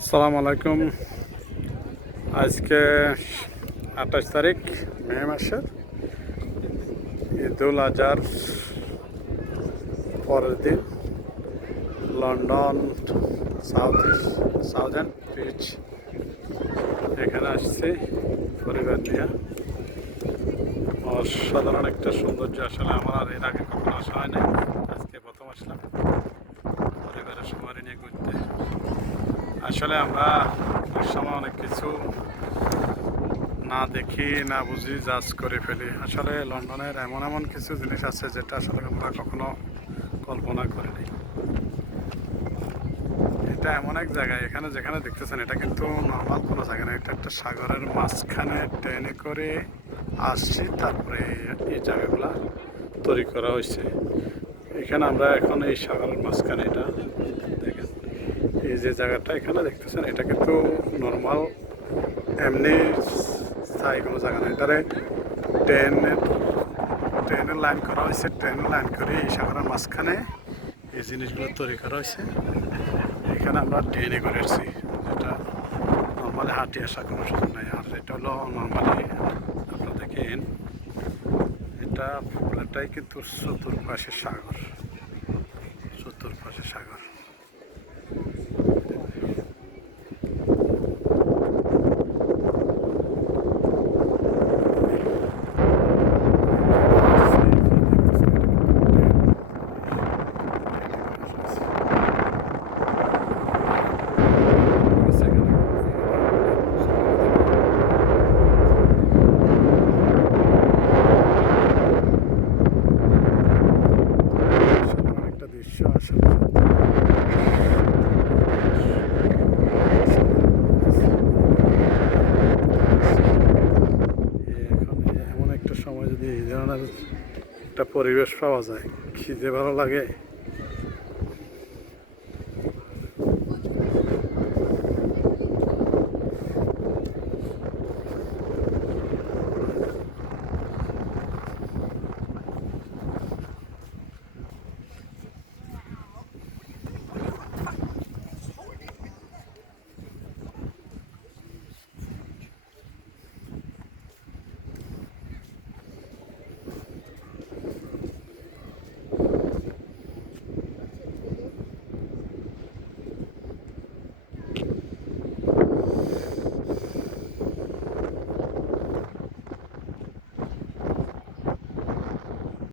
আসসালামু আলাইকুম। আজকে 28 তারিখ মে মাসের ঈদুল আজহার পরের দিন লন্ডন সাউদার্ন বিচ এখানে আসছি পরিবার নিয়ে। অসাধারণ একটা সৌন্দর্য, আসলে আমার আর এর আগে কখনো আসা হয় নাই, আজকে প্রথম আসলাম পরিবারের সময় নিয়ে ঘুরতে। আসলে আমরা অনেক সময় অনেক কিছু না দেখি না বুঝি জাজ করে ফেলি। আসলে লন্ডনের এমন এমন কিছু জিনিস আছে যেটা আসলে আমরা কখনো কল্পনা করিনি। এটা এমন এক জায়গায়, এখানে যেখানে দেখতেছেন এটা কিন্তু নর্মাল কোনো জায়গা না, এটা একটা সাগরের মাঝখানে ট্রেনে করে আসছি, তারপরে এই জায়গাগুলা তৈরি করা হয়েছে। এখানে আমরা এখন এই সাগরের মাঝখানে, এটা দেখেন এই যে জায়গাটা এখানে দেখতেছেন, এটা কিন্তু নর্মাল এমনি স্থায়ী কোনো জায়গা না। এটারে ট্রেনের লাইন করা হয়েছে, ট্রেনের লাইন করে এই সাগরের মাঝখানে এই জিনিসগুলো তৈরি করা হয়েছে। এখানে আমরা ট্রেনে করে এসেছি, যেটা নর্মালি হাঁটি আসা কোনো সুযোগ নেই। আর এটা হলো নর্মালি আপনারা দেখেন, এটা পুরোটাই কিন্তু চতুর্পাশে সাগর, চতুর্পাশে সাগর। একটা দৃশ্য আসলে এমন একটা সময় যদি এই ধরনের একটা পরিবেশ পাওয়া যায়, কি যে ভালো লাগে।